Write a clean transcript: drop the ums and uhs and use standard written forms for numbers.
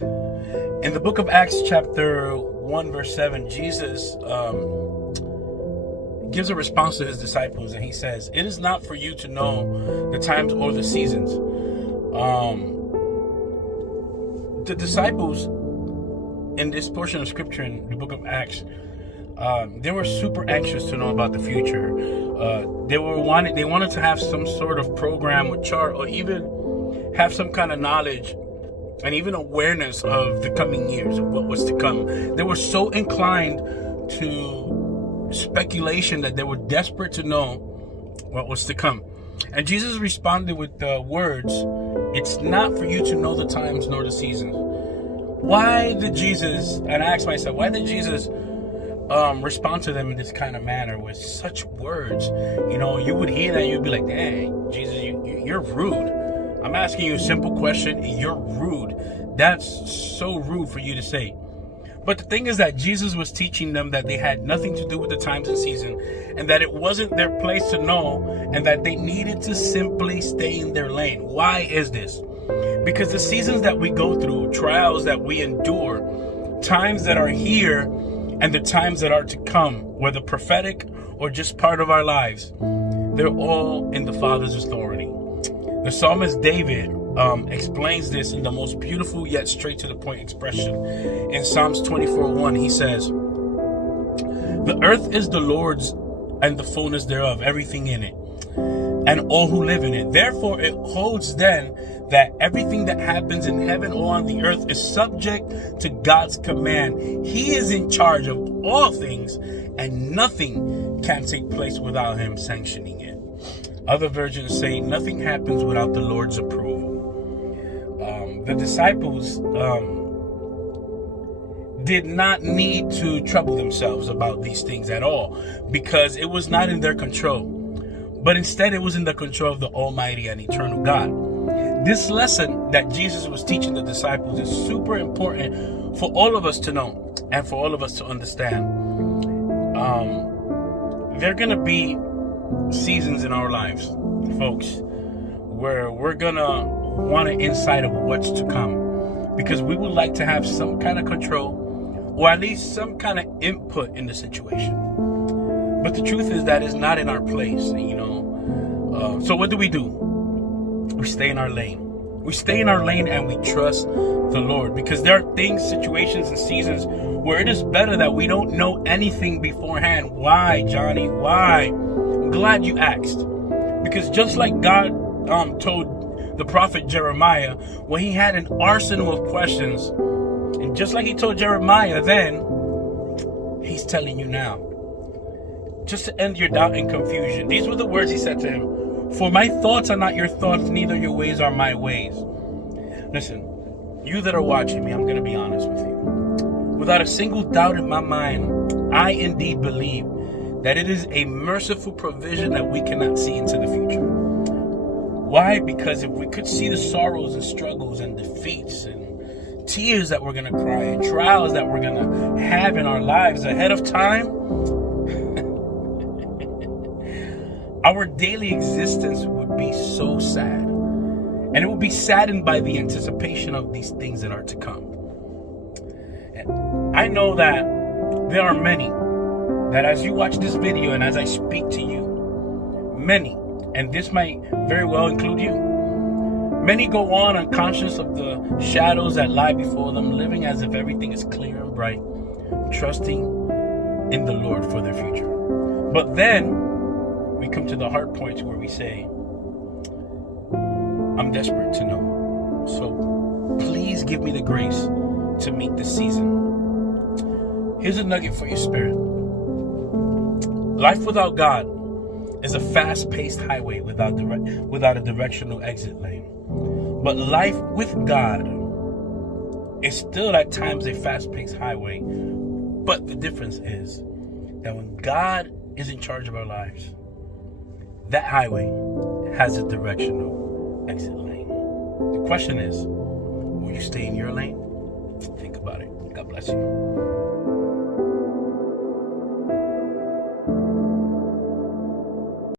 In the book of Acts, chapter 1, verse 7, Jesus gives a response to his disciples, and he says, "It is not for you to know the times or the seasons." The disciples in this portion of scripture in the book of Acts, they were super anxious to know about the future. They wanted to have some sort of program or chart, or even have some kind of knowledge and even awareness of the coming years, of what was to come. They were so inclined to speculation that they were desperate to know what was to come. And Jesus responded with the words, "It's not for you to know the times nor the seasons." Why did Jesus, and I asked myself, why did Jesus respond to them in this kind of manner with such words? You know, you would hear that and you'd be like, "Dang, Jesus, you're rude. I'm asking you a simple question, and you're rude. That's so rude for you to say." But the thing is that Jesus was teaching them that they had nothing to do with the times and season, and that it wasn't their place to know, and that they needed to simply stay in their lane. Why is this? Because the seasons that we go through, trials that we endure, times that are here, and the times that are to come, whether prophetic or just part of our lives, they're all in the Father's authority. The psalmist David explains this in the most beautiful yet straight to the point expression. In Psalms 24:1, he says, "The earth is the Lord's and the fullness thereof, everything in it, and all who live in it. Therefore it holds then that everything that happens in heaven or on the earth is subject to God's command. He is in charge of all things, and nothing can take place without him sanctioning it." Other versions say nothing happens without the Lord's approval. The disciples did not need to trouble themselves about these things at all, because it was not in their control, but instead it was in the control of the Almighty and eternal God. This lesson that Jesus was teaching the disciples is super important for all of us to know and for all of us to understand. There are going to be seasons in our lives, folks, where we're going to want an insight of what's to come, because we would like to have some kind of control, or at least some kind of input in the situation. But the truth is that is not in our place, you know. So what do? We stay in our lane. We stay in our lane and we trust the Lord, because there are things, situations, and seasons where it is better that we don't know anything beforehand. Why, Johnny? Why? I'm glad you asked. Because just like God told the prophet Jeremiah when he had an arsenal of questions, and just like he told Jeremiah then, he's telling you now. Just to end your doubt and confusion, these were the words he said to him. "For my thoughts are not your thoughts, neither your ways are my ways." Listen, you that are watching me, I'm going to be honest with you. Without a single doubt in my mind, I indeed believe that it is a merciful provision that we cannot see into the future. Why? Because if we could see the sorrows and struggles and defeats and tears that we're going to cry and trials that we're going to have in our lives ahead of time, our daily existence would be so sad. And it would be saddened by the anticipation of these things that are to come. And I know that there are many that as you watch this video and as I speak to you, many, and this might very well include you, many go on unconscious of the shadows that lie before them, living as if everything is clear and bright, trusting in the Lord for their future. But then we come to the hard points where we say, "I'm desperate to know. So please give me the grace to meet this season." Here's a nugget for your spirit. Life without God is a fast-paced highway without a directional exit lane. But life with God is still at times a fast-paced highway. But the difference is that when God is in charge of our lives, that highway has a directional exit lane. The question is, will you stay in your lane? Think about it. God bless you.